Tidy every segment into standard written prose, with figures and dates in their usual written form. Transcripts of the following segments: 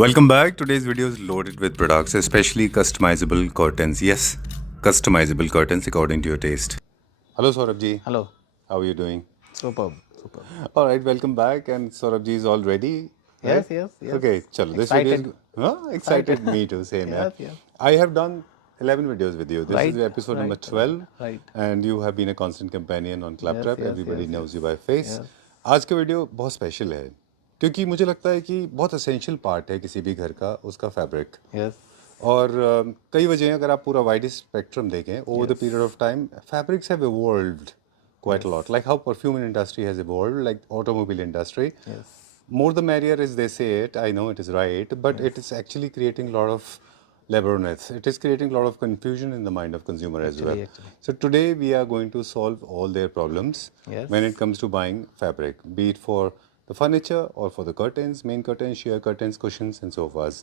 Welcome back. Today's video is loaded with products, especially customizable curtains. Yes, customizable curtains according to your taste. Hello, Saurabh ji. Hello. How are you doing? Superb. All right, welcome back. And Saurabh ji is all ready. Yes, Right? yes. Okay, chalo. This Excited. video is excited. Me too. Same. Yes, Yeah. yes. I have done 11 videos with you. This Right, is episode number right, 12. right. And you have been a constant companion on Claptrap. Yes, Everybody yes, knows yes. you by face. Yes. आज का video बहुत special है क्योंकि मुझे लगता है कि बहुत असेंशियल पार्ट है किसी भी घर का उसका फैब्रिक Yes. और कई वजह हैं अगर आप पूरा वाइड स्पेक्ट्रम देखें over the period of time fabrics have evolved quite a lot like how perfume industry has evolved like automobile industry Yes. more the merrier as they say it. I know it is right but it is actually creating a lot of laborious, it is creating a lot of confusion in the mind of consumer as well. Actually. So today we are going to solve all their problems Yes. when it comes to buying fabric, be it for the furniture or for the curtains, main curtains, sheer curtains, cushions and sofas.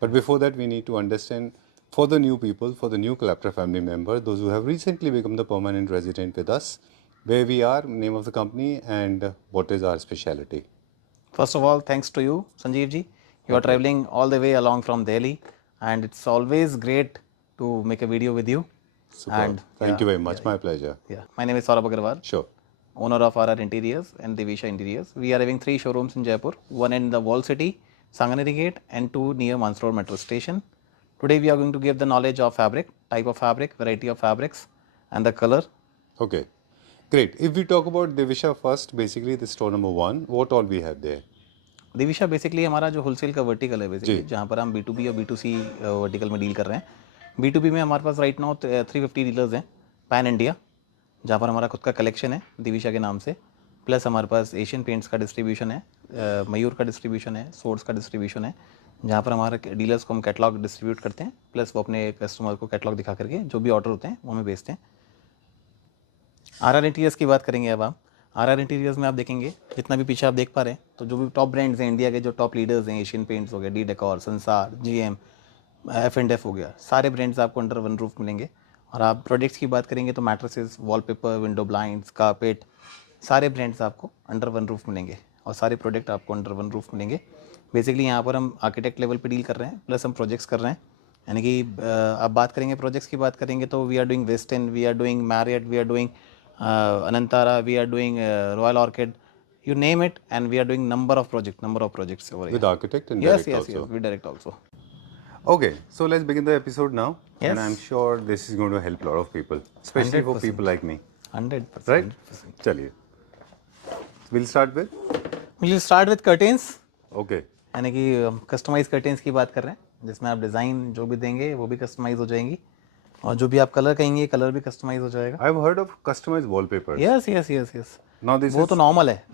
But before that we need to understand for the new people, for the new Claptrap family member, those who have recently become the permanent resident with us, where we are, name of the company and what is our specialty. First of all, thanks to you, Sanjeev ji. You are traveling all the way along from Delhi, and it's always great to make a video with you. Super. And Thank you very much. My pleasure. Yeah, my name is Saurabh Agarwal, Sure. owner of RR Interiors and Divisha Interiors. We are having 3 showrooms in Jaipur, one in the Wall City, Sanganeri Gate, and 2 near Mansroad Metro Station. Today we are going to give the knowledge of fabric, type of fabric, variety of fabrics, and the color. Okay. Great. If we talk about Divisha first, basically the store number 1, what all we have there? Divisha basically हमारा जो wholesale का vertical है basically जहाँ पर हम B2B और B2C vertical में deal कर रहे हैं। B2B में हमारे पास राइट नाउ 350 डीलर्स हैं पैन इंडिया, जहाँ पर हमारा खुद का कलेक्शन है दिविशा के नाम से, प्लस हमारे पास एशियन पेंट्स का डिस्ट्रीब्यूशन है, मयूर का डिस्ट्रीब्यूशन है, सोर्स का डिस्ट्रीब्यूशन है, जहाँ पर हमारे डीलर्स को हम कैटलॉग डिस्ट्रीब्यूट करते हैं, प्लस वो अपने कस्टमर को कैटलॉग दिखा करके जो भी ऑर्डर होते हैं वो हमें बेचते हैं। RR इंटीरियर्स की बात करेंगे अब आप। RR इंटीरियर्स में आप देखेंगे जितना भी पीछे आप देख पा रहे हैं तो जो भी टॉप ब्रांड्स हैं इंडिया के, जो टॉप लीडर्स हैं, एशियन पेंट्स हो गया, डी डेकोर, संसार, GM, F&F हो गया, सारे ब्रांड्स आपको अंडर वन रूफ मिलेंगे। और आप प्रोडक्ट्स की बात करेंगे तो mattresses, wallpaper, window blinds, carpet, सारे ब्रांड्स आपको अंडर वन रूफ मिलेंगे और सारे प्रोडक्ट आपको अंडर वन रूफ मिलेंगे। बेसिकली यहाँ पर हम आर्किटेक्ट लेवल पे डील कर रहे हैं, प्लस हम प्रोजेक्ट्स कर रहे हैं। यानी कि आप बात करेंगे प्रोजेक्ट्स की बात करेंगे तो we are doing Westin, we are doing Marriott, we are doing Anantara, we are doing Royal Orchid, you name it, and we are doing number of projects over here. With architect and Yes, direct also. yes, we direct also. Okay, so let's begin the episode now. Yes. And I'm sure this is going to help a lot of people, especially for 100%. people like me. 100%. Right? Chaliye. We'll start with? We'll start with curtains. Okay. यानी कि customise curtains की बात कर रहे हैं जिसमें आप design जो भी देंगे वो भी कस्टमाइज हो जाएंगी और जो भी आप कलर कहेंगे कलर भी कस्टमाइज हो जाएगा। I've heard of customized wallpapers. Yes Now this वो is तो नॉर्मल है।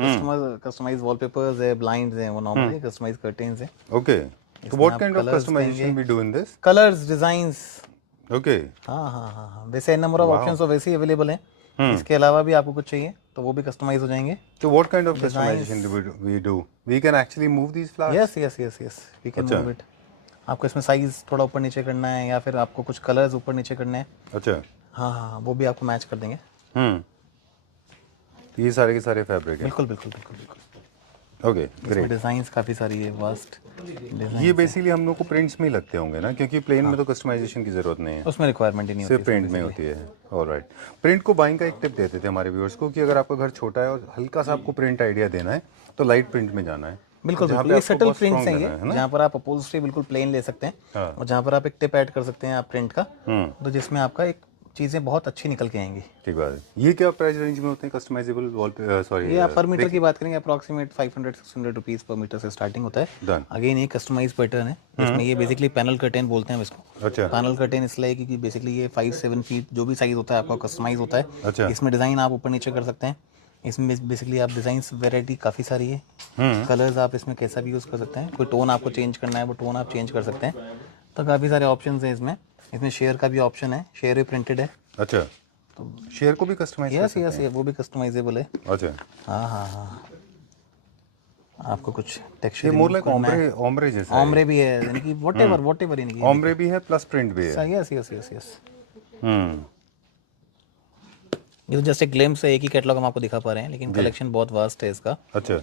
कस्टमाइज वॉलपेपर्स है, ब्लाइंड्स हैं, वो नॉर्मल है। कस्टमाइज कर्टेंस है। Okay. So इसमें what आप kind of colours customization we do in this? Colours, designs. Okay. हाँ, वैसे नंबर ऑफ ऑप्शंस तो वैसे ही अवेलेबल हैं। इसके अलावा भी आपको कुछ चाहिए तो वो भी कस्टमाइज हो जाएंगे। So what kind of customization do we do? We can actually move these flowers? Yes we can move it. आपको इसमें साइज थोड़ा ऊपर नीचे करना है या फिर आपको कुछ कलर्स ऊपर नीचे करने हैं। अच्छा। हाँ, वो भी आपको मैच कर देंगे। ये सारे के सारे फैब्रिक है। बिल्कुल। Okay, great. डिजाइन्स काफ़ी सारी है, वास्ट डिजाइन। ये बेसिकली हम लोग को प्रिंट्स में ही लगते होंगे ना, क्योंकि प्लेन में तो कस्टमाइजेशन की जरूरत नहीं है, उसमें रिक्वायरमेंट ही नहीं होती, सिर्फ प्रिंट में होती है। ऑलराइट। प्रिंट को बाइंग का एक टिप देते थे हमारे व्यूअर्स को कि अगर आपका घर छोटा है और हल्का सा आपको प्रिंट आइडिया देना है तो लाइट प्रिंट में जाना है। बिल्कुल, ये सटल प्रिंट्स हैं ये, जहाँ पर आप अपोजिटरी बिल्कुल प्लेन ले सकते हैं और जहाँ पर आप एक टिप ऐड कर सकते हैं आप प्रिंट का, तो जिसमें आपका एक चीज़ें बहुत अच्छी निकल के आएंगी। ठीक बात है। ये क्या प्राइस रेंज में होते हैं कस्टमाइजेबल वॉल पे? सॉरी, ये आप पर मीटर की बात करेंगे अप्रॉक्सीमेट 500-600 रुपीज़ पर मीटर से स्टार्टिंग होता है। अगेन ये कस्टमाइज पैटर्न है जिसमें ये बेसिकली पैनल कर्टेन बोलते हैं इसको। अच्छा। पैनल कर्टेन इसलिए क्योंकि बेसिकली ये 5-7 फीट जो भी साइज होता है आपका कस्टमाइज होता है। अच्छा। इसमें डिज़ाइन आप ऊपर नीचे कर सकते हैं। इसमें बेसिकली आप डिज़ाइन वेराइटी काफ़ी सारी है। कलर्स आप इसमें कैसा भी यूज़ कर सकते हैं। कोई टोन आपको चेंज करना है वो टोन आप चेंज कर सकते हैं। तो काफ़ी सारे ऑप्शन हैं इसमें शेयर का भी ऑप्शन है, शेयर भी प्रिंटेड है। अच्छा, तो शेयर को भी कस्टमाइज? यस, वो भी कस्टमाइजेबल है। अच्छा। हाँ, आपको कुछ टेक्सचर ये मोर लाइक ओम्ब्रे जैसा है। ओम्ब्रे भी है, यानी कि व्हाटएवर यानी कि ओम्ब्रे भी है प्लस प्रिंट भी है। यस। ये तो जस्ट एक ग्लिम्स है, एक ही कैटलॉग हम आपको दिखा पा रहे हैं, लेकिन कलेक्शन बहुत वास्ट है इसका। अच्छा।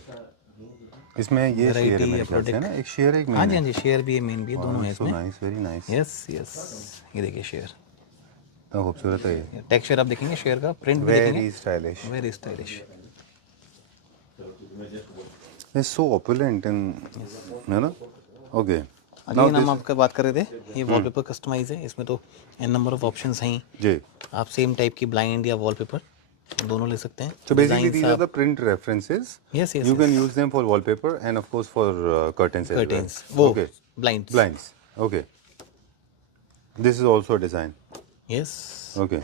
इसमें ये शेयर Variety है मेरे या ख्याल से, है ना? product। एक शेयर एक हाँ मेन जी, है। हाँ जी, शेयर भी है, मेन भी है, दोनों है सो इसमें। Nice, very nice. Yes yes, ये देखिए शेयर, इतना खूबसूरत है ये, टेक्सचर आप देखेंगे शेयर का, प्रिंट भी देखेंगे, very stylish, very stylish. It's so opulent in, है ना? ओके, अगेन हम आपका बात कर रहे थे, ये वॉलपेपर कस्टमाइज है, इसमें तो एन नंबर ऑफ ऑप्शंस हैं। जी। आप सेम टाइप की ब्लाइंड या वॉलपेपर दोनों ले सकते हैं। So basically these are the print references. Yes yes You can yes, use them for wallpaper and of course for curtains as well. Curtains, वो Okay. Blinds. Blinds. Okay. This is also a design. Yes, Okay.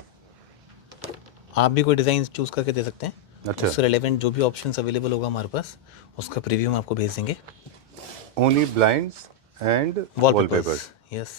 आप भी कोई design choose करके दे सकते हैं। अच्छा। उससे relevant जो भी ऑप्शंस अवेलेबल होगा हमारे पास, उसका प्रीव्यू हम आपको भेज देंगे। Only blinds and wallpapers. Yes,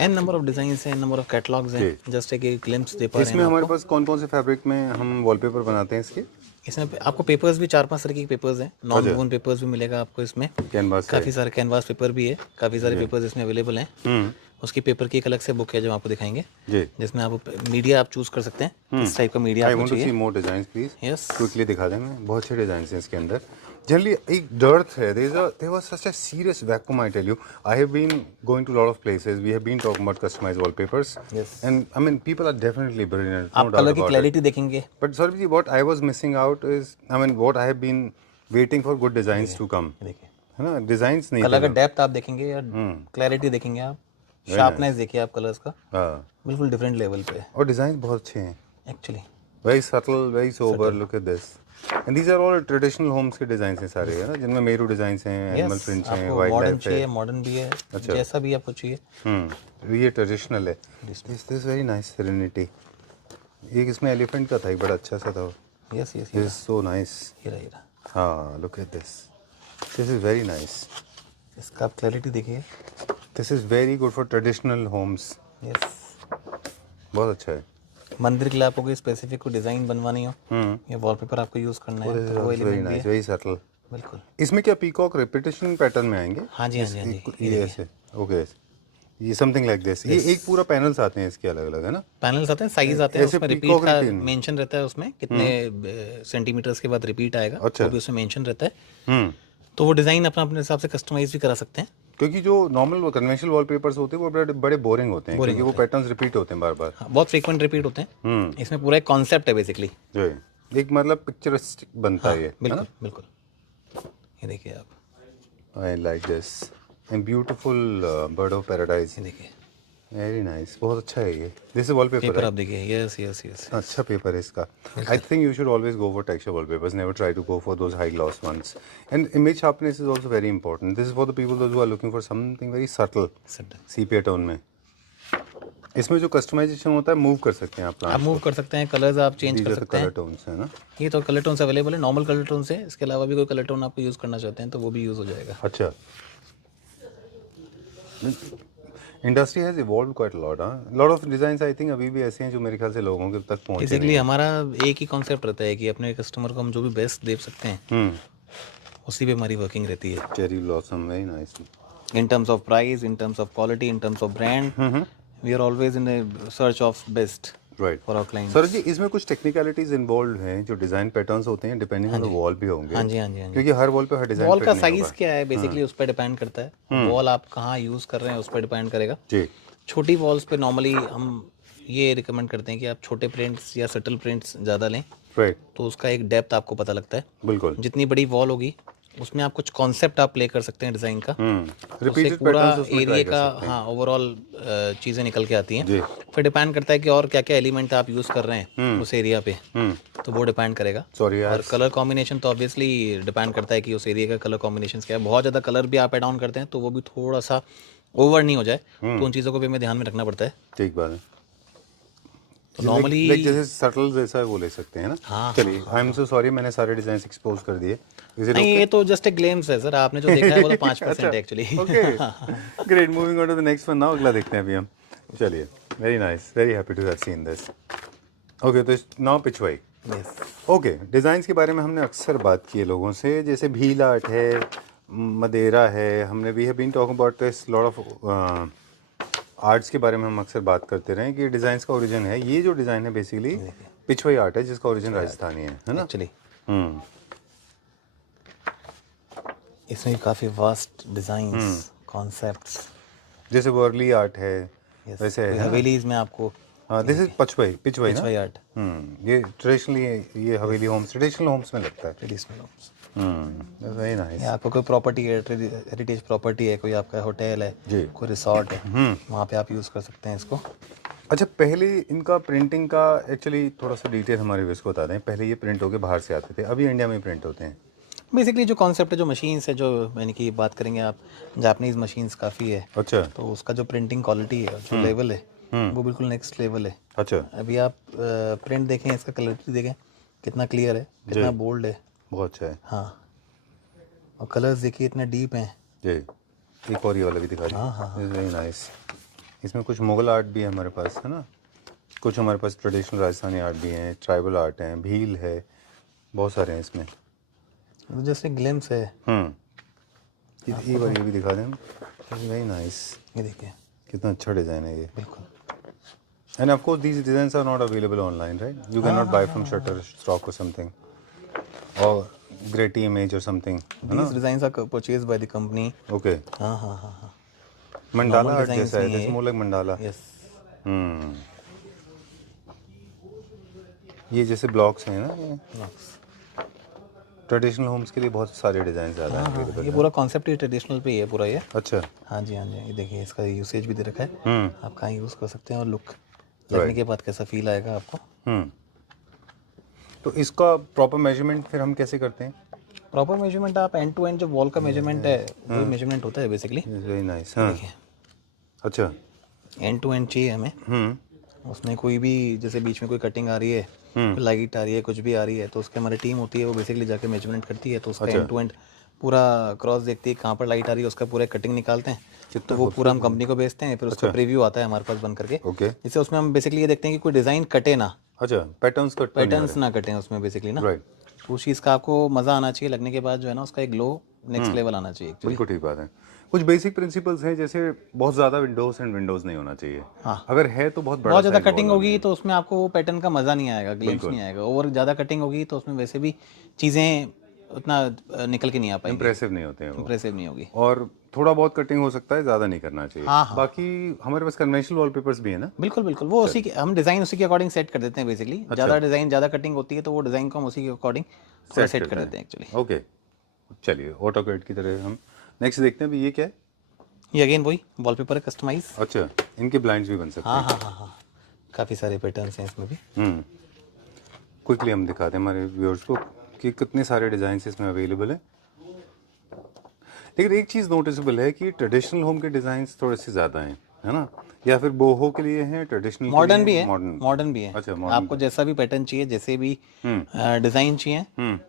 n number of designs हैं, एन नंबर ऑफ कैटलॉग्स हैं, जस्ट एक ग्लिम्प्स दे पा रहे इसमें हैं हमारे आपको। पास कौन कौन से फैब्रिक में हम वॉलपेपर बनाते हैं इसके? इसमें आपको पेपर्स भी 4-5 तरह के पेपर्स हैं, नॉन वूवन पेपर्स भी मिलेगा आपको इसमें, कैनवास काफ़ी सारे कैनवास पेपर भी है, काफ़ी सारे पेपर्स इसमें अवेलेबल हैं। उसकी पेपर की एक अलग से बुक है जो आपको दिखाएंगे, जी। जिसमें आप मीडिया आप चूज़ कर सकते हैं, किस टाइप का मीडिया आई आपको वांट टू सी चाहिए। मोर डिजाइंस प्लीज। यस, क्विकली दिखा दें, मैं बहुत अच्छे डिजाइन हैं इसके अंदर। जनरली एक डर्थ है, there was such a serious vacuum, I tell you. I have been going to lot of places, we have been talking about customised wallpapers and I mean people are definitely brilliant, no आप doubt colour की about it. Clarity देखेंगे। But Sarabji, what I was missing out is, I mean, what I have been waiting for good designs to come. देखिए है ना? Designs नहीं colour थे का depth आप देखेंगे या क्लैरिटी देखेंगे आप, शार्पनेस देखिए आप कलर्स का, हाँ, बिल्कुल डिफरेंट लेवल पे और डिजाइन बहुत अच्छे हैं, actually. Very subtle, very sober, look at this. And these are all traditional homes के डिजाइन हैं सारे, है ना? जिनमें मेरू डिजाइंस हैं, एनिमल प्रिंट्स हैं, आपको वाइल्ड मॉडर्न लाइफ है। चाहिए, मॉडर्न भी है, जैसा भी आपको चाहिए। ये ट्रेडिशनल है। This very nice serenity. एक इसमें एलिफेंट का था, एक बड़ा अच्छा सा था। Yes yes, this is so nice. ये रहा, हाँ, look at this, this is very nice. इसका आप क्लैरिटी देखिए। This is very good for traditional homes, yes, बहुत अच्छा है। मंदिर के लिए आपको कोई स्पेसिफिक कोई डिज़ाइन बनवानी हो या वॉलपेपर आपको यूज़ करना है तो वो वेरी एलिमेंट भी नाइस, है, वेरी सटल। बिल्कुल। इसमें क्या पीकॉक रिपीटेशन पैटर्न में आएंगे? हाँ जी, हाँ जी, हाँ जी, ये ऐसे, ओके, ये समथिंग लाइक दिस। ये एक पूरा पैनल्स आते हैं इसके अलग अलग, है ना? पैनल्स आते हैं, साइज आते हैं, ऐसे उसमें peacock रिपीट का retain। मेंशन रहता है, उसमें कितने सेंटीमीटर्स के बाद रिपीट आएगा, अच्छा। वो भी उसमें मेंशन रहता है। तो वो डिज़ाइन अपना अपने हिसाब से कस्टमाइज भी करा सकते हैं। क्योंकि जो नॉर्मल कन्वेंशनल वॉलपेपर्स होते हैं वो बड़े बोरिंग होते हैं, क्योंकि वो पैटर्न्स रिपीट होते हैं बार बार। हाँ, बहुत फ्रीक्वेंट रिपीट होते हैं। इसमें पूरा एक कॉन्सेप्ट है बेसिकली। जो है एक मतलब पिक्चरिस्टिक बनता है ये, है ना? बिल्कुल बिल्कुल, ये देखिए आप, I like this and beautiful bird of paradise, ये देखिए वेरी नाइस, बहुत अच्छा है ये। दिस इज वॉलपेपर पेपर है, आप देखिए। यस यस यस, अच्छा पेपर है इसका। I think you should always go for texture wallpapers, never try to go for those high gloss ones. And image sharpness is also very important. This is for the people those who are looking for something very subtle, sepia tone में। इसमें जो customization होता है move कर सकते हैं आप, आप मूव कर सकते हैं, कलर्स आप चेंज कर सकते कलर हैं। टोन्स है ना? ये तो कलर टोन्स अवेलेबल है, नॉर्मल कलर टोन्स है, इसके अलावा भी कोई कलर टोन आपको यूज़ करना चाहते हैं तो वो भी यूज़ हो जाएगा। अच्छा, industry has evolve quite a lot. Lot of designs I think अभी भी ऐसे हैं जो मेरे ख्याल से लोगों के तक पहुंचे बेसिकली हमारा एक ही कॉन्सेप्ट रहता है कि अपने कस्टमर को हम जो भी बेस्ट दे सकते हैं उसी पे हमारी वर्किंग रहती है। Cherry blossom, very nice. In terms of price, in terms of quality, in terms of brand, we are always in search of best right for our client. Sir ji, इसमें कुछ टेक्निकलिटीज इन्वॉल्व हैं जो design patterns होते हैं, depending on the wall भी होंगे। हाँ जी, हाँ जी, हाँ जी। क्योंकि हर वॉल पे हर डिजाइन वॉल का साइज क्या है बेसिकली उस पर डिपेंड करता है, वॉल आप कहाँ यूज़ कर रहे हैं उस पर डिपेंड करेगा। जी। छोटी वॉल्स पे नॉर्मली हम ये रिकमेंड करते हैं कि आप छोटे प्रिंट्स या सटल प्रिंट्स ज़्यादा लें, राइट, तो उसका एक डेप्थ आपको पता लगता है। बिल्कुल। जितनी बड़ी वॉल होगी उसमें आप कुछ कॉन्सेप्ट आप प्ले कर सकते हैं डिज़ाइन का, उससे रिपीटेड पूरा पैटर्न्स उसमें एरिया ट्राई का कर सकते हैं। हाँ ओवरऑल चीज़ें निकल के आती जी। हैं। फिर डिपेंड करता है कि और क्या क्या एलिमेंट आप यूज़ कर रहे हैं उस एरिया पे, तो वो डिपेंड करेगा। सॉरी यार, और कलर कॉम्बिनेशन तो ऑब्वियसली डिपेंड करता है कि उस एरिया का कलर कॉम्बिनेशन क्या है। बहुत ज़्यादा कलर भी आप ऐड ऑन करते हैं तो वो भी थोड़ा सा ओवर नहीं हो जाए, तो उन चीज़ों को भी हमें ध्यान में रखना पड़ता है। ठीक बात है। तो नॉर्मली जैसे सटल जैसा वो ले सकते हैं ना? हाँ, चलिए, आई एम सो सॉरी, मैंने सारे डिजाइन एक्सपोज कर दिए। इज इट नहीं, ये तो जस्ट एक ग्लेम्स है सर, आपने जो देखा है वो तो 5% है actually. Okay, great. Moving on to the next one now, अगला देखते हैं अभी हम। चलिए, very nice, very happy to have seen this. Okay, तो now Pichhwai. Yes, okay, designs के बारे में हमने अक्सर बात की है लोगों से, जैसे भील आर्ट है, मदेरा है, हमने we have been talking about this lot of arts के बारे में हम अक्सर बात करते रहे कि डिज़ाइंस का ओरिजिन है। ये जो डिज़ाइन है बेसिकली पिछवाई आर्ट है जिसका ओरिजिन राजस्थानी है ना? एक्चुअली हम्म। इसमें भी काफ़ी वास्ट डिज़ाइंस, कॉन्सेप्ट्स। जैसे वर्ली आर्ट है यस, वैसे है ना? हवेलीज में आपको हाँ, दिस इज पिछवाई ना? पिछवाई आर्ट, ये ट्रेडिशनली ये हवेली होम्स, ट्रेडिशनल होम्स में लगता है। Traditional homes. Very nice. या आपको कोई प्रॉपर्टी है, हेरिटेज प्रॉपर्टी है, कोई आपका होटल है, जी। कोई रिसॉर्ट है, वहाँ पे आप यूज़ कर सकते हैं इसको। अच्छा, पहले इनका प्रिंटिंग का एक्चुअली थोड़ा सा डिटेल हमारे व्यूअर्स को बता दें। पहले ये प्रिंट होके बाहर से आते थे, अभी इंडिया में प्रिंट होते हैं। बेसिकली जो कॉन्सेप्ट है, जो मशीन्स है, जो यानी कि बात करेंगे आप, जापानीज़ मशीन्स काफ़ी है, अच्छा तो उसका जो प्रिंटिंग क्वालिटी है, जो लेवल है, वो बिल्कुल नेक्स्ट लेवल है। अच्छा, अभी आप प्रिंट देखें, इसका क्लैरिटी देखें कितना क्लियर है, कितना बोल्ड है। बहुत अच्छा है। हाँ, और कलर्स देखिए इतने डीप हैं। जी, एक और ये वाला भी दिखा दीजिए। Very nice. इसमें कुछ मुगल आर्ट भी है हमारे पास, है ना? कुछ हमारे पास ट्रेडिशनल राजस्थानी आर्ट भी हैं, ट्राइबल आर्ट हैं, भील है, बहुत सारे हैं इसमें। जैसे ग्लिम्स है, ये वाली भी दिखा दें। Very nice. ये देखिए, कितना अच्छा डिज़ाइन है ये। बिल्कुल। And of course, these designs are not available online, right? You cannot buy from Shutterstock or something, or Getty Image or something. These designs are purchased by the company. Okay. हाँ। Mandala Normal art designs जैसा है, नहीं this है। more like mandala. Yes. ये जैसे blocks हैं ना, ये Blocks. ट्रेडिशनल होम्स के लिए बहुत सारे डिज़ाइन ज़्यादा हैं available ये पूरा कॉन्सेप्ट ही ट्रेडिशनल पे ही है पूरा ये। अच्छा। हाँ जी, ये देखिए, इसका यूसेज भी दे रखा है। आप कहाँ यूज़ कर सकते हैं, और लुक लगने के बाद कैसा फील आएगा आपको। तो इसका प्रॉपर मेजरमेंट फिर हम कैसे करते हैं? प्रॉपर मेजरमेंट आप एंड टू एंड जो वॉल का मेजरमेंट है, वही मेजरमेंट होता है बेसिकली। Very nice. हाँ, देखिए, अच्छा। एंड टू एंड चाहिए हमें। उसमें कोई भी, जैसे बीच में कोई कटिंग आ रही है, कोई लाइट आ रही है, कुछ भी आ रही है, तो उसके हमारी टीम होती है, वो बेसिकली जाके मेजरमेंट करती है, तो उसका एंड टू एंड पूरा क्रॉस देखती है, कहाँ पर लाइट आ रही है, उसका पूरा कटिंग निकालते हैं, तो वो पूरा हम कंपनी को भेजते हैं, फिर उसका प्रीव्यू आता है हमारे पास बन करके। ओके। इससे उसमें हम बेसिकली ये देखते हैं कि कोई डिज़ाइन कटे ना, अच्छा, पैटर्न्स ना कटें उसमें बेसिकली ना। राइट। तो उस चीज़ का आपको मज़ा आना चाहिए, लगने के बाद जो है ना, उसका एक ग्लो नेक्स्ट लेवल आना चाहिए। बिल्कुल ठीक बात है। कुछ बेसिक प्रिंसिपल्स हैं, जैसे बहुत ज़्यादा विंडोज़ नहीं होना चाहिए। हाँ। अगर है तो बहुत बहुत ज़्यादा कटिंग होगी तो उसमें आपको वो पैटर्न का मज़ा नहीं आएगा, ग्लिम्स नहीं आएगा। और ज़्यादा कटिंग होगी तो उसमें वैसे भी चीज़ें उतना निकल के नहीं आ पाएंगी, इंप्रेसिव नहीं होते हैं वो, इंप्रेसिव नहीं होगी। और थोड़ा बहुत कटिंग हो सकता है, ज़्यादा नहीं करना चाहिए। बाकी हमारे पास कन्वेंशनल वॉलपेपर्स भी है ना? बिल्कुल, वो उसी के हम डिज़ाइन उसी के अकॉर्डिंग सेट कर देते हैं बेसिकली। ज़्यादा डिज़ाइन, ज़्यादा कटिंग होती है तो वो डिज़ाइन को हम उसी के अकॉर्डिंग सेट कर देते हैं एक्चुअली। ओके, चलिए ऑटोकैड की तरह हम नेक्स्ट देखते हैं। अभी ये क्या है? ये अगेन वही वॉलपेपर है, कस्टमाइज। अच्छा, इनके ब्लाइंड्स भी बन सकते हैं। हाँ, काफ़ी सारे पैटर्न्स हैं इसमें भी। क्विकली हम दिखाते हैं हमारे व्यूअर्स को कि कितने सारे डिज़ाइन इसमें अवेलेबल हैं। लेकिन एक चीज़ नोटिसेबल है कि ट्रेडिशनल होम के डिज़ाइंस थोड़े से ज़्यादा हैं, है ना? या फिर बोहो के लिए हैं, ट्रेडिशनल मॉडर्न भी है, मॉडर्न भी है। अच्छा, आपको जैसा भी पैटर्न चाहिए, जैसे भी डिज़ाइन चाहिए,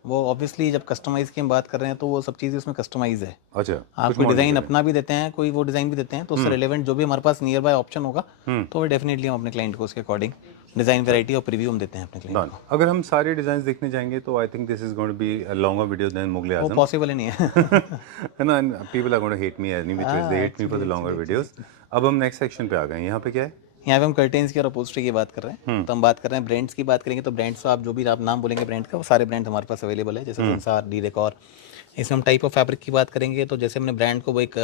वो ऑब्वियसली जब कस्टमाइज की हम बात कर रहे हैं तो वो सब चीज़ें उसमें कस्टमाइज है। अच्छा, आप कोई डिज़ाइन अपना भी देते हैं, कोई वो डिज़ाइन भी देते हैं, तो उससे रिलेवेंट जो भी हमारे पास नियर बाय ऑप्शन होगा, तो वो डेफिनेटली हम अपने क्लाइंट को उसके अकॉर्डिंग डिज़ाइन वैरायटी और प्रीव्यू हम देते हैं अपने क्लाइंट को। अगर हम सारे डिज़ाइन देखने जाएंगे तो I think this is going to be a longer video then Mughal-e वो आजम, पॉसिबल ही नहीं है। है ना? People are going to hate me any which ways, they hate me for the longer videos. अब हम नेक्स्ट सेक्शन पे आ गए। यहाँ पे क्या है? यहाँ पे हम कर्टेन्स की और अपहोल्स्ट्री की बात कर रहे हैं। तो हम बात कर रहे हैं ब्रांड्स की बात करेंगे तो ब्रांड्स तो आप जो भी आप नाम बोलेंगे ब्रांड का, वो सारे ब्रांड हमारे पास अवेलेबल है, जैसे संसार, डी डेकोर। इसमें हम टाइप ऑफ फैब्रिक की बात करेंगे तो जैसे हमने ब्रांड को, वो एक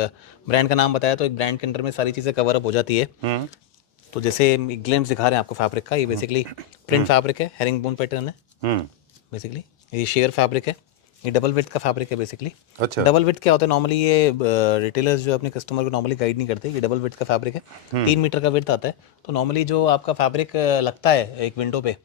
ब्रांड का नाम बताया, तो एक ब्रांड के अंडर में सारी चीज़ें कवर अप हो जाती है। तो जैसे ग्लिम्स दिखा रहे हैं आपको फैब्रिक का, ये बेसिकली प्रिंट फैब्रिक है, हेरिंग बोन पैटर्न है बेसिकली। ये शेयर फैब्रिक है, ये डबल विड्थ का फैब्रिक है बेसिकली। अच्छा, डबल विड्थ क्या होता है, नॉर्मली ये रिटेलर्स जो अपने कस्टमर को नॉर्मली गाइड नहीं करते। ये डबल विड्थ का फैब्रिक है, 3 मीटर का विड्थ आता है। तो नॉर्मली जो आपका फैब्रिक लगता है एक विंडो पे,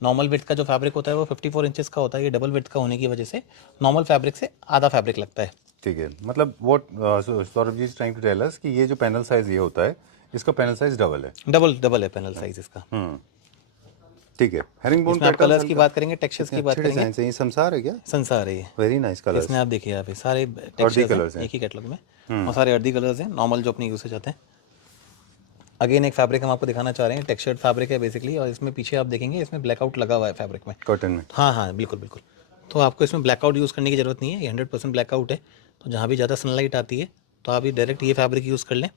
नॉर्मल विड्थ का जो फैब्रिक होता है वो 54 इंचेस का होता है। ये डबल विड्थ का होने की वजह से नॉर्मल फैब्रिक से आधा फैब्रिक लगता है। ठीक है। मतलब what Saurabh ji is trying to tell us कि ये जो पैनल साइज ये होता है, इसका पैनल साइज डबल है। डबल है पैनल साइज इसका। ठीक है। हेरिंगबोन इसमें आप कलर्स की बात करेंगे, टेक्सचर्स की बात करेंगे। ये संसार है क्या? संसार है ये। Very nice colours. इसमें आप देखिए, आप सारे टेक्सचर्स हैं एक ही कैटलॉग में, और सारे अर्दी कलर्स हैं नॉर्मल जो अपनी यूज आते हैं। अगेन एक फैब्रिक हम आपको दिखाना चाह रहे हैं, टेक्सचर्ड फैब्रिक है बेसिकली, और इसमें पीछे आप देखेंगे इसमें ब्लैकआउट लगा हुआ है फैब्रिक में, कॉटन में। हाँ, बिल्कुल। तो आपको इसमें ब्लैकआउट यूज़ करने की ज़रूरत नहीं है, ये 100% ब्लैकआउट है। तो जहाँ भी ज़्यादा सनलाइट आती है तो आप ये डायरेक्ट ये फैब्रिक यूज़ कर लें,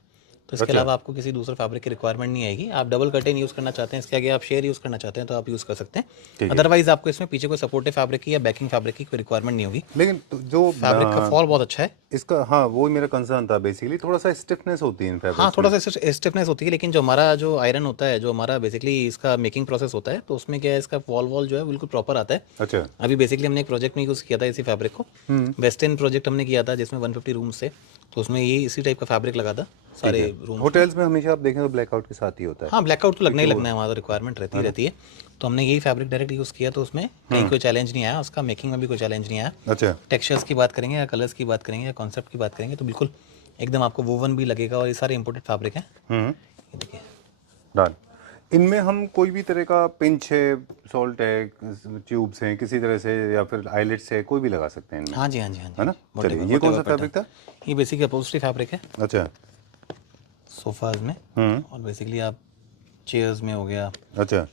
तो इसके अलावा आपको किसी दूसरे फैब्रिक की रिक्वायरमेंट नहीं आएगी। आप डबल कर्टेन यूज़ करना चाहते हैं, इसके आगे आप शेयर यूज़ करना चाहते हैं तो आप यूज़ कर सकते हैं। अदरवाइज आपको इसमें पीछे कोई सपोर्टिव फैब्रिक की या बैकिंग फैब्रिक की कोई रिक्वायरमेंट नहीं होगी। लेकिन जो फैब्रिक का फॉल बहुत अच्छा है इसका, हाँ वो मेरा कंसर्न था बेसिकली, थोड़ा सा स्टिफनेस होती है इन फैब्रिक। हाँ, थोड़ा सा स्टिफनेस होती है, लेकिन जो हमारा जो आयरन होता है, जो हमारा बेसिकली इसका मेकिंग प्रोसेस होता है, तो उसमें क्या है, इसका वॉल जो है बिल्कुल प्रॉपर आता है। अच्छा। अभी बेसिकली हमने एक प्रोजेक्ट में यूज़ किया था इसी फैब्रिक को, वेस्टर्न प्रोजेक्ट हमने किया था जिसमें 150 रूम्स थे, तो उसमें ये इसी टाइप का फैब्रिक लगा था सारे रूम। होटल्स में हमेशा आप देखें तो ब्लैकआउट के साथ ही होता है। हाँ, ब्लैकआउट तो लगना ही लगना है, हमारा रिक्वायरमेंट रहती है। तो हमने यही फैब्रिक डायरेक्ट यूज़ किया, तो उसमें कहीं कोई चैलेंज नहीं आया, उसका मेकिंग में भी कोई चैलेंज नहीं आया। अच्छा। टेक्सचर्स की बात करेंगे या कलर्स की बात करेंगे या कॉन्सेप्ट की बात करेंगे तो बिल्कुल एकदम आपको वोवन भी लगेगा, और ये सारे इंपोर्टेड फैब्रिक हैं। ये देखिए डन। इनमें हम कोई भी तरह का पिंच है, सॉल्ट है, ट्यूब्स हैं, किसी तरह से, या फिर आईलेट्स है, कोई भी लगा सकते हैं इनमें। हाँ जी, हाँ जी, हाँ जी, है ना। चलिए, ये कौन सा फैब्रिक था? ये बेसिकली अपहोल्स्ट्री फैब्रिक है। अच्छा। सोफाज में और बेसिकली आप चेयर्स में हो गया, अच्छा।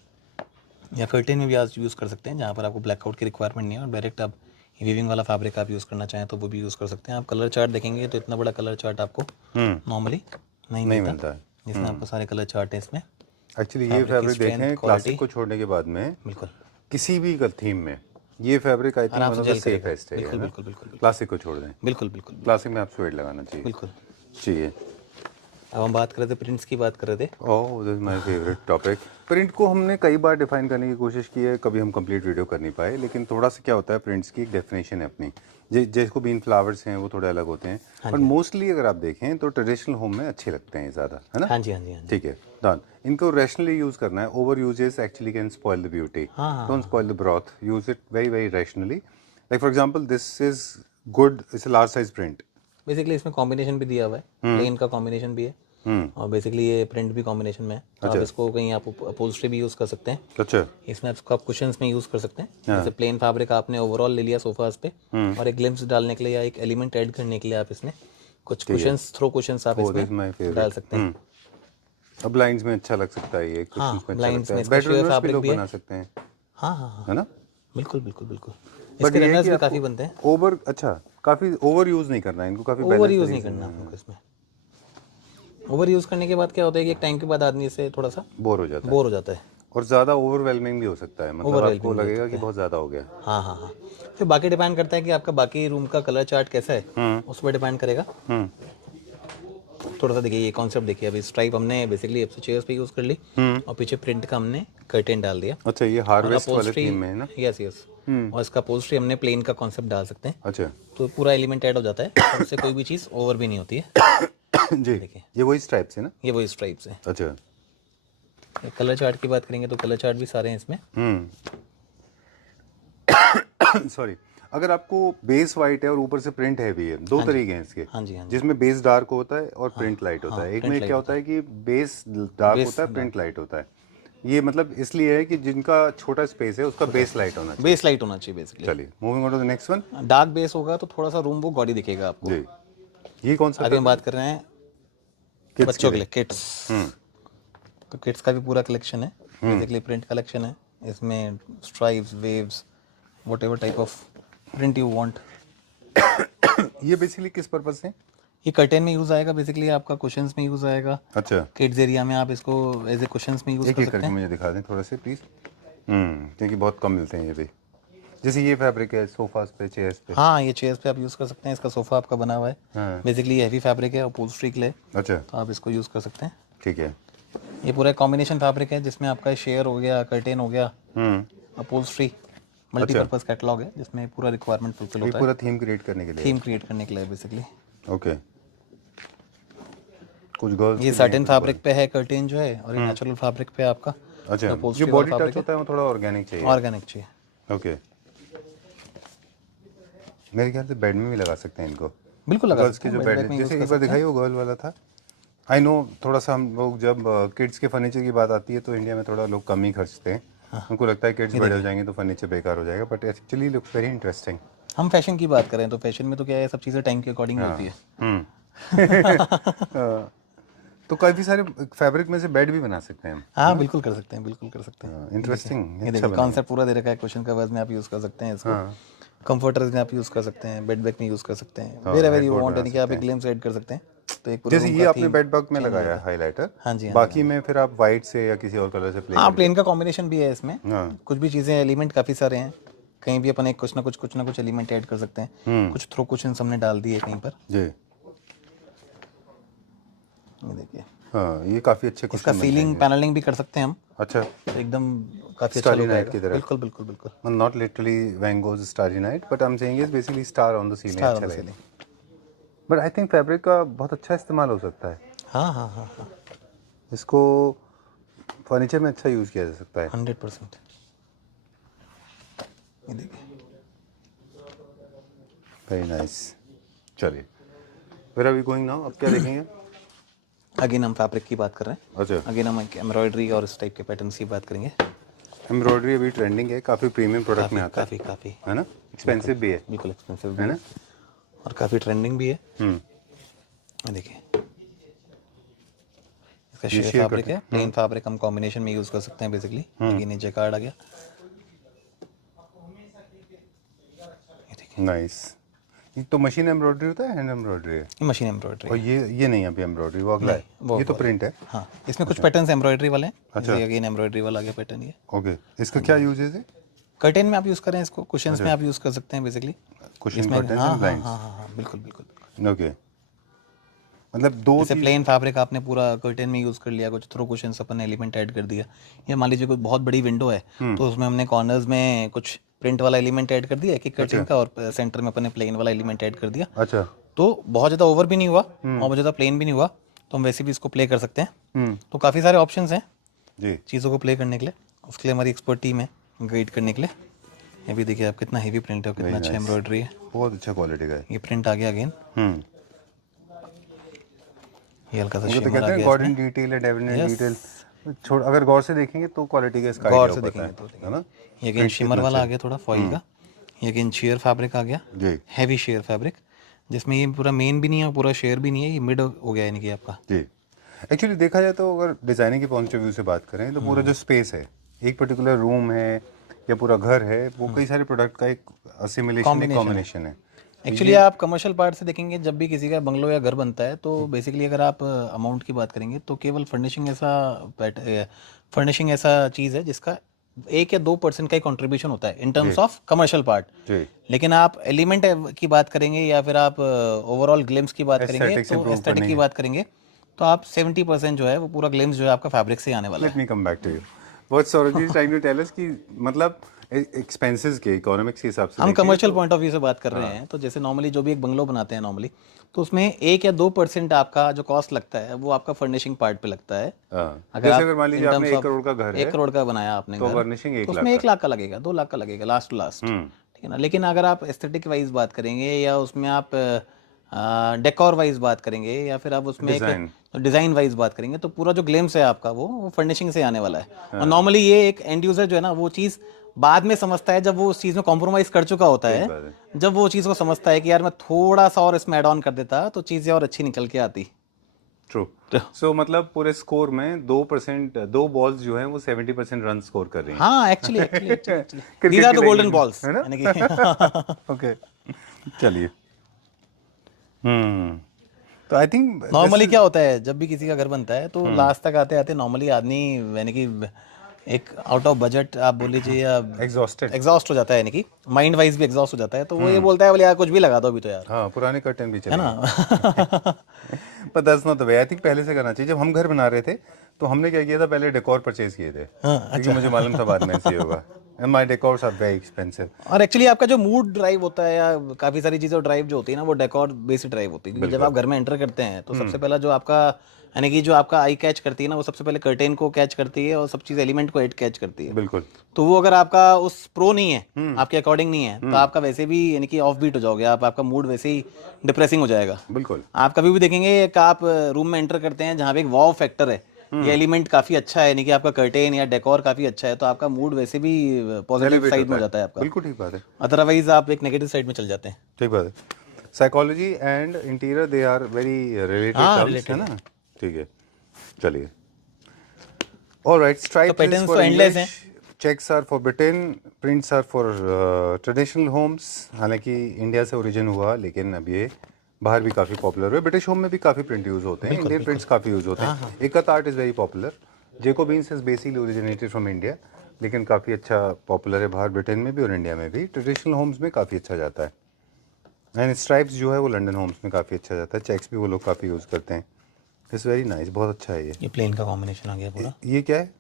या कर्टेन में भी आज यूज़ कर सकते हैं, जहाँ पर आपको ब्लैकआउट की रिक्वायरमेंट नहीं है और डायरेक्ट आप वीविंग वाला फैब्रिक आप यूज़ करना चाहें तो वो भी यूज़ कर सकते हैं। आप कलर चार्ट देखेंगे तो इतना बड़ा कलर चार्ट आपको नॉर्मली नहीं मिलता है, जिसमें आपको सारे कलर चार्ट है इसमें। एक्चुअली ये फैब्रिक देखें, क्लासिक को छोड़ने के बाद में बिल्कुल किसी भी थीम में ये fabric I think one of the safest है। बिल्कुल बिल्कुल बिल्कुल, क्लासिक को छोड़ दें। बिल्कुल बिल्कुल, क्लासिक में आप स्वेड लगाना चाहिए। बिल्कुल चाहिए। अब हम बात कर रहे थे प्रिंट्स की, बात कर रहे थे। Oh, this is my favourite topic. Print को हमने कई बार डिफाइन करने की कोशिश की है, कभी हम कंप्लीट वीडियो कर नहीं पाए, लेकिन थोड़ा सा क्या होता है, प्रिंट्स की एक डेफिनेशन है अपनी, जिसको बीन फ्लावर्स हैं वो थोड़े अलग होते हैं, और मोस्टली अगर आप देखें तो ट्रेडिशनल होम में अच्छे लगते हैं ज़्यादा, है ना। हाँ जी, हाँ जी, हाँ जी। ठीक है, डन। इनको रैशनली यूज़ करना है। Over uses actually can spoil the beauty, don't spoil the broth, use it very very rationally. Like for example this is good, it's a large size print. Basically इसमें combination भी दिया हुआ है, plane का combination भी है और basically ये प्रिंट भी कॉम्बिनेशन में है। तो आप इसको कहीं आप अपहोल्स्ट्री भी यूज़ कर सकते हैं। अच्छा। इसमें आप कुशन्स में यूज़ कर सकते हैं। जैसे प्लेन फैब्रिक आपने ओवरऑल ले लिया सोफास पे, और एक ग्लिम्स डालने के लिए या एक एलिमेंट ऐड करने के लिए आप इसमें कुछ कुशन्स, थ्रो कुशन्स आप इसमें डाल सकते हैं। अब ब्लाइंड्स में अच्छा लग सकता है ये, हाँ, कुछ में ब्लाइंड्स में बेडरूम में लोग बना सकते हैं। हाँ हाँ हाँ, है ना। बिल्कुल बिल्कुल बिल्कुल। इसके रनर्स भी काफ़ी बनते हैं। ओवर, अच्छा, काफ़ी ओवर यूज़ नहीं करना है इनको, काफ़ी ओवर यूज़ नहीं करना आपको इसमें। ओवर यूज़ करने के बाद क्या होता है कि एक टाइम के बाद आदमी से थोड़ा सा बोर हो जाता है, और ज़्यादा ओवरवेलमिंग भी हो सकता है, मतलब आपको लगेगा कि बहुत ज़्यादा हो गया। हाँ हाँ हाँ, फिर बाकी डिपेंड करता है कि आपका बाकी रूम का कलर चार्ट कैसा है, उस पर डिपेंड करेगा। थोड़ा सा देखिए, ये कॉन्सेप्ट देखिए, अभी स्ट्राइप हमने बेसिकली अब चेयर्स पे यूज़ कर ली और पीछे प्रिंट का हमने कर्टेन डाल दिया। अच्छा, ये हार्वेस्ट वाले थीम में है ना। यस यस, और इसका अपहोल्स्ट्री हमने प्लेन का कॉन्सेप्ट डाल सकते हैं। अच्छा। तो पूरा एलिमेंट ऐड हो जाता है, उससे कोई भी चीज़ ओवर भी नहीं होती है। जी, देखिए ये वही स्ट्राइप्स है ना। ये वही स्ट्राइप्स है। अच्छा। कलर चार्ट की बात करेंगे तो कलर चार्ट भी सारे हैं इसमें। सॉरी, अगर आपको बेस वाइट है और ऊपर से प्रिंट हैवी है, दो तरीके हैं इसके। हाँ जी, हाँ जी। जिसमें बेस डार्क होता है और प्रिंट लाइट होता है। एक में क्या होता है कि बेस डार्क होता है, प्रिंट लाइट होता है। ये मतलब इसलिए है कि जिनका छोटा स्पेस है उसका बेस लाइट होना चाहिए। बेस लाइट होना चाहिए बेसिकली। चलिए, moving on to the next one. Dark base होगा तो थोड़ा सा रूम वो गॉडी दिखेगा आपको। जी, ये कौन सा? अभी हम बात कर रहे हैं बच्चों के लिए किड्स। तो किड्स का भी पूरा कलेक्शन है, बेसिकली प्रिंट कलेक्शन है। इसमें stripes, waves, whatever type of print you want. ये बेसिकली किस पर्पज से? ये कर्टेन में यूज आएगा, बेसिकली आपका कुशन्स में यूज आएगा। अच्छा। किड्स एरिया में आप इसको एज ए कुशन्स में यूज कर सकते हैं। मुझे दिखा दें थोड़ा से प्लीज। क्योंकि बहुत कम मिलते हैं ये भी। जैसे ये फैब्रिक है सोफास पे, चेयर्स पे। हाँ, ये चेयर्स पे आप यूज कर सकते हैं। इसका सोफा आपका बना हुआ है, बेसिकली हैवी फैब्रिक है, अपहोल्स्ट्री के लिए। अच्छा, तो आप इसको यूज कर सकते हैं। ठीक है। ये पूरा कॉम्बिनेशन फैब्रिक है जिसमें आपका शेयर हो गया, कर्टेन हो गया, अपहोल्स्ट्री, मल्टीपर्पज कैटलॉग है जिसमें पूरा रिक्वायरमेंट फुलफिल होता है। पूरा थीम क्रिएट करने के लिए। थीम क्रिएट करने के लिए बेसिकली। ओके। कुछ गर्ल्स ये सैटिन फैब्रिक पे है कर्टेन जो है, और ये नेचुरल फैब्रिक पे आपका। अच्छा, जो बॉडी टच होता है वो थोड़ा ऑर्गेनिक चाहिए। ऑर्गेनिक चाहिए। ओके। मेरे ख्याल से बेड में भी लगा सकते हैं इनको। बिल्कुल लगा गर्ल्स के जो बेड है, जैसे एक बार दिखाई वो गर्ल वाला था। आई नो, थोड़ा सा हम लोग जब किड्स के फर्नीचर की बात आती है तो इंडिया में थोड़ा लोग कम ही खर्चते हैं। उनको लगता है किड्स बड़े हो जाएंगे तो फर्नीचर बेकार हो जाएगा, but actually looks very interesting. हम फैशन की बात करें तो फैशन में तो क्या है, सब चीज़ें टाइम के अकॉर्डिंग होती है। तो काफी सारे फैब्रिक में से बेड भी बना सकते हैं। हाँ, बिल्कुल कर सकते हैं, बिल्कुल कर सकते हैं। इंटरेस्टिंग। ये देखो कॉन्सेप्ट पूरा दे रखा है। क्वेश्चन कवर्स में आप यूज कर सकते हैं इसको, कंफर्टर्स में आप यूज कर सकते हैं, बेड बैग में यूज कर सकते हैं, वेयर एवर यू वांट, यानी कि आप एक ग्लिम्स ऐड कर सकते हैं। तो एक पूरे जैसे room ये का आपने theme बेड बग में change हो लगाया जाता है हाइलाइटर, हाँ जी, हाँ बाकी में फिर आप वाइट से या किसी और कलर से प्ले हाँ प्लेन का कॉम्बिनेशन भी है इसमें, हाँ कुछ भी चीज़ें एलिमेंट काफ़ी सारे हैं, कहीं भी अपन एक कुछ ना कुछ एलिमेंट ऐड कर सकते हैं। कुछ थ्रो कुशन्स हमने डाल दिए कहीं पर, जी। ये देखिए। हाँ ये काफ़ी अच्छे इसका क्वेश्चन बन सीलिंग जाएंगे। पैनलिंग भी कर सकते हैं हम, अच्छा, तो एकदम काफ़ी अच्छा स्टारी लुक नाइट आएगा। की तरह। बिल्कुल बिल्कुल बिल्कुल। Not literally Van Gogh's Starry Night, but I'm saying is basically star on the ceiling star on अच्छा द लगेगा। Ceiling. But I think fabric का बहुत अच्छा इस्तेमाल हो सकता है, हाँ हाँ हाँ हाँ, इसको फर्नीचर में अच्छा यूज़ किया जा सकता है। 100%। ये देखिए, वेरी नाइस। चलिए, where are we going now? अब क्या देखेंगे? अगेन हम फैब्रिक की बात कर रहे हैं, अच्छा, अगेन हम एम्ब्रॉयडरी और इस टाइप के पैटर्न्स की बात करेंगे। एम्ब्रॉयडरी अभी ट्रेंडिंग है, काफ़ी प्रीमियम प्रोडक्ट में काफ़ी आता है, काफ़ी काफ़ी है ना? एक्सपेंसिव भी है, बिल्कुल एक्सपेंसिव भी है है ना? और काफ़ी ट्रेंडिंग भी है। हम्म, ये देखिए, इसका ये शेयर sheer फैब्रिक cotton, है, प्लेन फैब्रिक हम कॉम्बिनेशन में यूज़ कर सकते हैं बेसिकली। अगेन ये जैकार्ड आ गया, ये देखिए, नाइस। तो मशीन एम्ब्रॉयडरी होता है, हैंड एम्ब्रॉयडरी है? ये मशीन एम्ब्रॉयडरी और है। ये नहीं अभी एम्ब्रॉयडरी, वो अगला है, वो ये तो वाला। प्रिंट है। हाँ, इसमें कुछ पैटर्न्स एम्ब्रॉयडरी वाले हैं, अच्छा। जैसे अगेन एम्ब्रॉयडरी वाला आ गया पैटर्न ये। ओके, इसका क्या यूज है? कर्टेन में आप यूज़ करें इसको, कुशन्स में आप यूज़ कर सकते हैं बेसिकली। कुशन इसमें कर्टन्स हाँ एंड हाँ ब्लाइंड्स। हाँ हाँ हाँ, बिल्कुल बिल्कुल बिल्कुल। ओके, मतलब दो जैसे चीज। प्लेन फैब्रिक आपने पूरा कर्टेन में यूज़ कर लिया, कुछ थ्रो कुशन्स अपन ने एलिमेंट ऐड कर दिया, या मान लीजिए कोई बहुत बड़ी विंडो है तो उसमें हमने कॉर्नर्स में कुछ प्रिंट वाला एलिमेंट ऐड कर दिया एक कर्टेन का, और सेंटर में अपन ने प्लेन वाला एलिमेंट ऐड कर दिया, अच्छा। तो बहुत ज़्यादा ओवर भी नहीं हुआ और बहुत ज़्यादा प्लेन भी नहीं हुआ, तो हम वैसे भी इसको प्ले कर सकते हैं। तो काफ़ी सारे ऑप्शंस हैं जी। चीज़ों को प्ले करने के लिए, उसके लिए हमारी एक्सपर्ट टीम है गाइड करने के लिए। ये भी देखिए आप, कितना हेवी प्रिंट है और कितना अच्छा एम्ब्रॉयडरी है। बहुत अच्छा क्वालिटी का है। ये प्रिंट आ गया अगेन, हम्म, ये हल्का सा वो तो शिमर आ कहते हैं गया गॉड इसमें। इन डिटेल है, डेविल इन यस, डिटेल। छोड़, अगर गौर से देखेंगे तो क्वालिटी का इसका गौर आइडिया से पता देखेंगे है, तो है देखेंगे। ना? ये अगेन Print शिमर कितना वाला अच्छा आ गया थोड़ा फॉइल का। ये अगेन शेयर फैब्रिक आ गया, जी हैवी शेयर फैब्रिक, जिसमें ये पूरा मेन भी नहीं है पूरा शेयर भी नहीं है, ये मिड हो गया यानी कि आपका। जी। एक्चुअली देखा जाए तो अगर डिजाइनिंग के पॉइंट ऑफ व्यू से बात करें तो पूरा जो स्पेस है, एक पर्टिकुलर रूम है या पूरा घर है, वो कई सारे प्रोडक्ट का एक असिमिलेशन, एक कॉम्बिनेशन है। एक्चुअली आप कमर्शियल पार्ट से देखेंगे, जब भी किसी का बंगलो या घर बनता है तो बेसिकली अगर आप अमाउंट की बात करेंगे तो केवल फर्निशिंग ऐसा चीज़ है जिसका 1 या 2% का ही कंट्रीब्यूशन होता है in terms of commercial part. जी, लेकिन आप एलिमेंट की बात करेंगे या फिर आप ओवरऑल ग्लिम्स की बात करेंगे, एस्थेटिक्स तो इंप्रूव एस्थेटिक करने की के। बात करेंगे, तो आप 70% जो है वो पूरा ग्लिम्स जो है आपका फैब्रिक से ही आने वाला लेट है। Me come back to you. What Saurabh is trying to tell us कि मतलब एक्सपेंसेस के, इकोनॉमिक्स के हिसाब से हम देखिए कमर्शियल तो पॉइंट ऑफ व्यू से बात कर रहे हैं, तो जैसे नॉर्मली जो भी एक बंगलो बनाते हैं नॉर्मली, तो उसमें 1 या 2% आपका जो कॉस्ट लगता है वो आपका फर्निशिंग पार्ट पे लगता है। हाँ, अगर जैसे आप अगर मान इन लीजिए आपने टर्म्स 1 ऑफ करोड़ का घर 1 है करोड़ का बनाया आपने तो घर, फर्निशिंग तो 1 उसमें लाख 1 लाख का लगेगा, 2 लाख का लगेगा लास्ट टू लास्ट, हम्म, ठीक है ना। लेकिन अगर आप एस्थेटिक वाइज बात करेंगे या उसमें आप डेकोर वाइज बात करेंगे या फिर आप उसमें एक डिजाइन। डिज़ाइन वाइज बात करेंगे, तो पूरा जो ग्लेम्स है आपका वो फर्निशिंग से आने वाला है। और नॉर्मली ये एक एंड यूज़र जो है ना, वो चीज़ बाद में समझता है जब वो उस चीज़ में कॉम्प्रोमाइज़ कर चुका होता सही है, बात है। जब वो चीज़ को समझता है कि यार मैं थोड़ा सा और इसमें ऐड ऑन कर देता तो चीज़ें और अच्छी निकल के आती। ट्रू। तो सो मतलब पूरे स्कोर में 2%, 2 बॉल्स जो हैं वो 70% रन स्कोर कर रही हैं। हाँ, एक्चुअली दीज क्रिकेट आर की द गोल्डन लैंग्वेज में, बॉल्स है ना? यानी कि ओके, चलिए। तो I think this normally is. क्या होता है जब भी किसी का घर बनता है तो लास्ट तक आते आते नॉर्मली आदमी यानी कि एक आउट ऑफ बजट आप बोल लीजिए या एग्जॉस्टेड। एग्जॉस्ट हो जाता है, यानी कि माइंड वाइज भी एग्जॉस्ट हो जाता है, तो वो ये बोलता है बोले यार कुछ भी लगा दो अभी तो यार, हाँ, पुराने कर्टन भी है चलेंगे। ना। पर that's not the way, I think पहले से करना चाहिए। जब हम घर बना रहे थे तो हमने क्या किया था, पहले डेकोर परचेज किए थे, क्योंकि मुझे मालूम था बाद में ऐसे ही होगा। And my decors are very expensive. और एक्चुअली आपका जो मूड ड्राइव होता है या काफ़ी सारी चीज़ें ड्राइव जो होती है ना, वो डेकोर बेस्ड ड्राइव होती है, क्योंकि जब आप घर में एंटर करते हैं तो सबसे पहला जो आपका यानी कि जो आपका आई कैच करती है ना, वो सबसे पहले कर्टेन को कैच करती है और सब चीज़ एलिमेंट को कैच करती है। बिल्कुल। तो वो अगर आपका उस प्रो नहीं है, आपके अकॉर्डिंग नहीं है, तो आपका वैसे भी यानी कि ऑफ बीट हो जाओगे आप, आपका मूड वैसे ही डिप्रेसिंग हो जाएगा। बिल्कुल। आप कभी भी देखेंगे एक आप रूम में एंटर करते हैं जहाँ पे एक वाव फैक्टर है, ये एलिमेंट काफ़ी अच्छा है, यानी कि आपका कर्टेन या डेकोर काफ़ी अच्छा है, तो आपका मूड वैसे भी पॉजिटिव एलिवेट साइड में हो होता जाता है आपका। बिल्कुल ठीक बात है। अदरवाइज आप एक नेगेटिव साइड में चल जाते हैं। ठीक बात है। Psychology and interior they are very related हाँ, टर्म्स, related है ना? ठीक है, चलिए। Alright, stripes is patterns for तो endless English, checks are for Britain, prints are for traditional homes. हालांकि इंडिया से ओरिजिन हुआ, लेकिन अब ये बाहर भी काफ़ी पॉपुलर हुए, ब्रिटिश होम में भी काफ़ी प्रिंट यूज़ होते हैं, इंडियन प्रिंट्स काफ़ी यूज़ होते हैं। Ikat art is very popular, Jacobins is basically originated from India, लेकिन काफ़ी अच्छा पॉपुलर है बाहर ब्रिटेन में भी और इंडिया में भी। ट्रेडिशनल होम्स में काफ़ी अच्छा जाता है, एंड स्ट्राइप्स जो है वो लंदन होम्स में काफ़ी अच्छा जाता है, चेक्स भी वो लोग काफ़ी यूज़ करते हैं। इट्स वेरी नाइस, बहुत अच्छा है ये प्लेन का कॉम्बिनेशन आ गया पूरा। ये क्या है?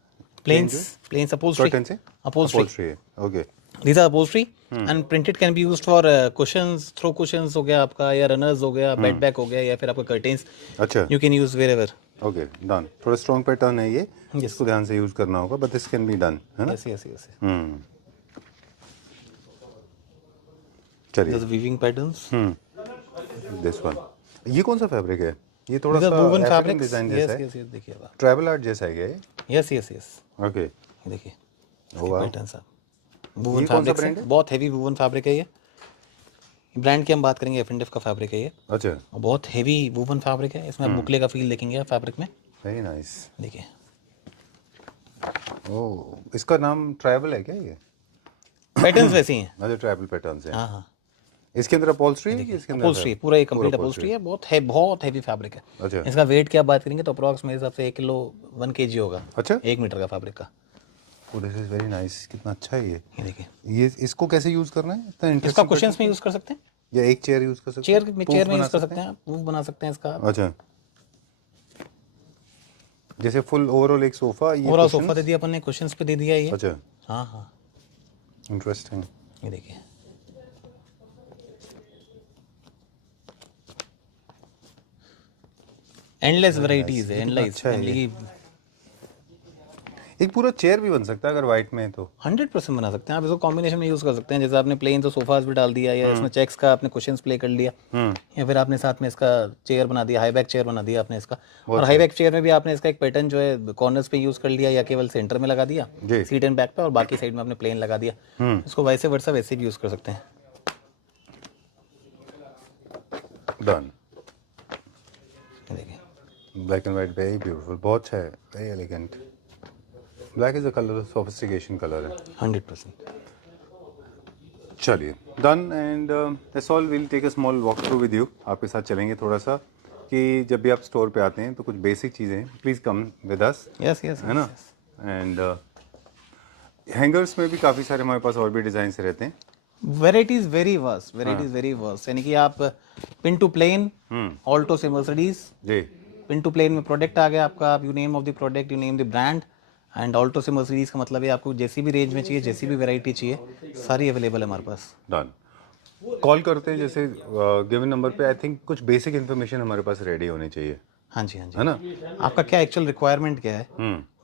प्लेन्स अपहोल्स्ट्री, कर्टन से अपहोल्स्ट्री है, okay. These are upholstery and printed can be used for cushions, throw cushions हो गया आपका, या runners हो गया, बेड बैक हो गया, या फिर आपका curtains अच्छा, you can use wherever. Okay, done. थोड़ा स्ट्रॉन्ग पैटर्न है ये, इसको ध्यान से यूज़ करना होगा, but this can be done, है ना? Yes, yes, yes. चलिए, Those weaving patterns. This one. ये कौन सा फैब्रिक है? ये थोड़ा These सा are woven African fabrics. Design Yes, जैसा है, yes, yes. देखिए आप। ट्राइबल आर्ट जैसा है क्या ये? Yes, yes, yes. ओके, ये देखिए ओ वाह, पैटर्न साहब, वूवन कौन सा फैब्रिक brand है, है? बहुत हैवी वूवन फैब्रिक है ये। ब्रांड की हम बात करेंगे, F&F का फैब्रिक है ये, अच्छा, और बहुत हैवी वूवन फैब्रिक है। इसमें आप बुकले का फील देखेंगे फैब्रिक में, वेरी नाइस। देखिए। ओ, इसका नाम ट्राइबल है क्या ये? पैटर्न्स वैसे ही हैं। अच्छा, ट्राइबल पैटर्न्स हैं। हाँ हाँ, इसके अंदर अपहोल्स्ट्री है कि इसके अंदर अपहोल्स्ट्री पूरा, ये कंप्लीट पूरा अपहोल्स्ट्री है, बहुत हैवी फैब्रिक है। अच्छा, इसका वेट की आप बात करेंगे तो अप्रॉक्स मेरे हिसाब से 1 किलो 1 kg होगा, अच्छा, 1 मीटर का फैब्रिक का। ओ दिस इज वेरी नाइस, कितना अच्छा है ये। ये देखिए, ये इसको कैसे यूज करना है? इतना इसका इंटरेस्टिंग, कुशंस में यूज कर सकते हैं, या एक चेयर यूज कर सकते चेयर हैं? में Poof चेयर में बना यूज कर सकते हैं, प्रूफ बना सकते हैं इसका। अच्छा, जैसे फुल ओवरऑल एक सोफा, ये और cushions? सोफा दे दिया अपन ने, कुशंस पे दे दिया ये। अच्छा, हाँ हाँ, इंटरेस्टिंग। ये देखिए, एंडलेस वैरायटीज है, एंडलेस अच्छा है ये। फैमिली। एक पूरा चेयर भी बन सकता है अगर वाइट में है तो। 100% बना सकते हैं आप, इसको कॉम्बिनेशन में यूज कर सकते हैं। जैसे आपने प्लेन तो सोफाज भी डाल दिया, या इसमें चेक्स का आपने कुशंस प्ले कर लिया, या फिर आपने साथ में इसका चेयर बना दिया, हाई बैक चेयर बना दिया आपने इसका। और हाई बैक चेयर में भी आपने इसका एक पैटर्न जो है कॉर्नर्स पे यूज कर लिया, या केवल सेंटर में लगा दिया जी। सीट एंड बैक पे, और बाकी साइड में आपने प्लेन लगा दिया। इसको वैसे वर्सा वैसे भी यूज कर सकते हैं। डन। देखिए, black and white, very beautiful, बहुत अच्छा है, very elegant. Black is a colour, sophistication colour है। 100%। चलिए, done, and that's all. Will take a small walk through with you, आपके साथ चलेंगे थोड़ा सा, कि जब भी आप स्टोर पे आते हैं तो कुछ बेसिक चीज़ें, please come with us, yes yes, है ना? एंड हैंगर्स में भी काफ़ी सारे हमारे पास और भी डिज़ाइन रहते हैं। वेराइटीज वेरी वर्स, यानी कि आप पिन टू प्लेन, ऑल्टो से मर्सिडीज, जी, पिन टू प्लेन में प्रोडक्ट आ गया आपका, आप you name of the product, you name the brand, and Alto से मर्सिडीज का मतलब है आपको जैसी भी रेंज में चाहिए, जैसी भी वैरायटी चाहिए, सारी अवेलेबल है हमारे पास। डन। कॉल करते हैं जैसे गिवन नंबर पे, आई थिंक कुछ बेसिक इन्फॉर्मेशन हमारे पास रेडी होनी चाहिए, हाँ जी, हाँ जी, है ना? आपका क्या एक्चुअल रिक्वायरमेंट क्या है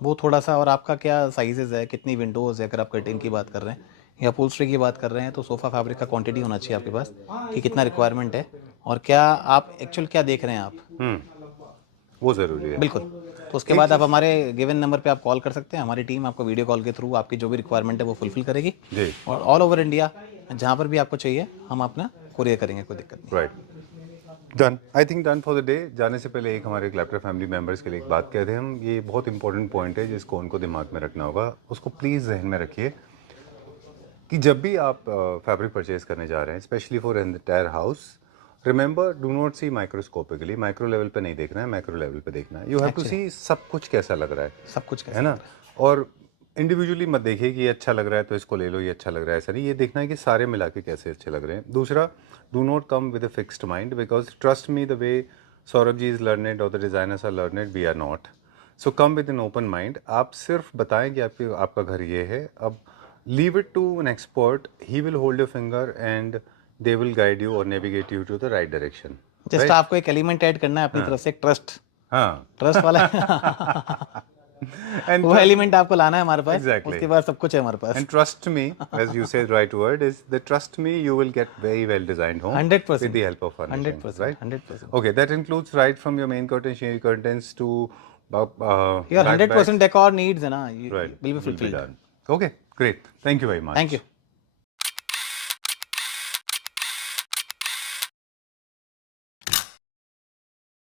वो थोड़ा सा, और आपका क्या साइजेज है, कितनी विंडोज़ है, अगर आप कर्टेन की बात कर रहे हैं या अपहोल्स्ट्री की बात कर रहे हैं, तो सोफ़ा फैब्रिक का क्वांटिटी होना चाहिए आपके पास, कि कितना रिक्वायरमेंट है और क्या आप एक्चुअल क्या देख रहे हैं आप, वो ज़रूरी है। बिल्कुल। तो उसके बाद आप हमारे गिवन नंबर पे आप कॉल कर सकते हैं, हमारी टीम आपको वीडियो कॉल के थ्रू आपकी जो भी रिक्वायरमेंट है वो फुलफिल करेगी, जी, और ऑल ओवर इंडिया जहाँ पर भी आपको चाहिए हम अपना कुरियर करेंगे, कोई दिक्कत नहीं। Right, done. I think done for the day. जाने से पहले एक हमारे क्लैप्टर फैमिली मेम्बर्स के लिए एक बात कहते हैं हम, ये बहुत इंपॉर्टेंट पॉइंट है जिसको उनको दिमाग में रखना होगा, उसको प्लीज़ जहन में रखिए कि जब भी आप फैब्रिक परचेज करने जा रहे हैं, specially for entire house, remember, do not see microscopically, micro level पे नहीं देखना है, मैक्रो लेवल पे देखना है। यू हैव टू सी सब कुछ कैसा लग रहा है, सब कुछ है ना? और इंडिविजुअली मत देखिए कि ये अच्छा लग रहा है तो इसको ले लो, ये अच्छा लग रहा है, ऐसा नहीं। ये देखना है कि सारे मिला के कैसे अच्छे लग रहे हैं। दूसरा, do not come with a fixed mind, because trust me, the way Saurabh ji is learned और the designers are learned, we are not. So come with an open mind. आप सिर्फ बताएं कि आपका घर ये है, अब leave it to an expert, he will hold your finger and they will guide you और navigate you to the right direction. Just आपको एक एलिमेंट ऐड करना है अपनी तरफ से, ट्रस्ट, हाँ, ट्रस्ट वाला and वो एलिमेंट आपको लाना है हमारे पास, Exactly. उसके बाद सब कुछ है हमारे पास। and trust me, as you said, right word is the trust me, you will get very well designed home 100%. with the help of furnishing, 100%, right? 100%. Okay, that includes right from your main curtain, shade curtains to Your back 100% decor needs है ना, right, will be will be fulfilled. done. Okay, great. Thank you very much. Thank you.